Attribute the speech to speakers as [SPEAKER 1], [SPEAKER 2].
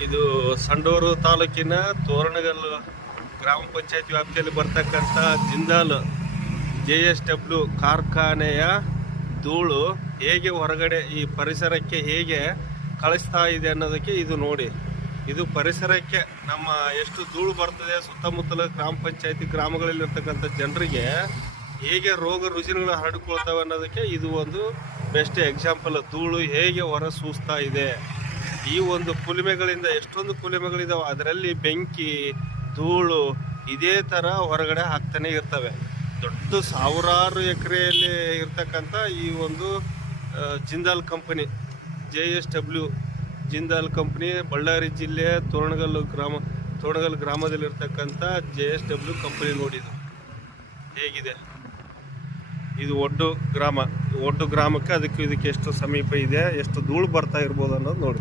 [SPEAKER 1] ಸಂಡೂರು ತಾಲೂಕಿನ ತೋರಣಗಲ್ಲು ಗ್ರಾಮ ಪಂಚಾಯತ್ ವ್ಯಾಪ್ತಿಯಲ್ಲಿ ಬರ್ತಕ್ಕಂಥ ಜಿಂದಾಲ್ ಜೆ ಎಸ್ ಡಬ್ಲ್ಯೂ ಕಾರ್ಖಾನೆಯ ಧೂಳು ಹೇಗೆ ಹೊರಗಡೆ ಈ ಪರಿಸರಕ್ಕೆ ಹೇಗೆ ಕಳಿಸ್ತಾ ಇದೆ ಅನ್ನೋದಕ್ಕೆ ಇದು ನೋಡಿ. ಇದು ಪರಿಸರಕ್ಕೆ ನಮ್ಮ ಎಷ್ಟು ಧೂಳು ಬರ್ತದೆ ಸುತ್ತಮುತ್ತಲ ಗ್ರಾಮ ಪಂಚಾಯತಿ ಗ್ರಾಮಗಳಲ್ಲಿರ್ತಕ್ಕಂಥ ಜನರಿಗೆ ಹೇಗೆ ರೋಗ ರುಜಿನಗಳು ಹರಡಿಕೊಳ್ತಾವೆ ಅನ್ನೋದಕ್ಕೆ ಇದು ಒಂದು ಬೆಸ್ಟ್ ಎಕ್ಸಾಂಪಲ್. ಧೂಳು ಹೇಗೆ ಹೊರ ಸೂಸ್ತಾ ಇದೆ. ಈ ಒಂದು ಕುಲಿಮೆಗಳಿಂದ ಎಷ್ಟೊಂದು ಕುಲಿಮೆಗಳಿದಾವೆ, ಅದರಲ್ಲಿ ಬೆಂಕಿ, ಧೂಳು, ಇದೇ ಥರ ಹೊರಗಡೆ ಹಾಕ್ತಾನೆ ಇರ್ತವೆ. ದೊಡ್ಡ ಸಾವಿರಾರು ಎಕರೆಯಲ್ಲಿ ಇರ್ತಕ್ಕಂಥ ಈ ಒಂದು Jindal company, J S W Jindal company, Ballari ಜಿಲ್ಲೆ, ತೋರಣಗಲ್ಲು ಗ್ರಾಮ ತೋರಣಗಲ್ ಗ್ರಾಮದಲ್ಲಿರ್ತಕ್ಕಂಥ ಜೆ ಎಸ್ ಡಬ್ಲ್ಯೂ ಕಂಪನಿ ನೋಡಿದ್ದು ಹೇಗಿದೆ? ಇದು ಒಡ್ಡು ಗ್ರಾಮ. ಒಡ್ಡು ಗ್ರಾಮಕ್ಕೆ ಅದಕ್ಕೆ ಇದಕ್ಕೆ ಎಷ್ಟು ಸಮೀಪ ಇದೆ, ಎಷ್ಟು ಧೂಳು ಬರ್ತಾ ಇರ್ಬೋದು ಅನ್ನೋದು ನೋಡಿ.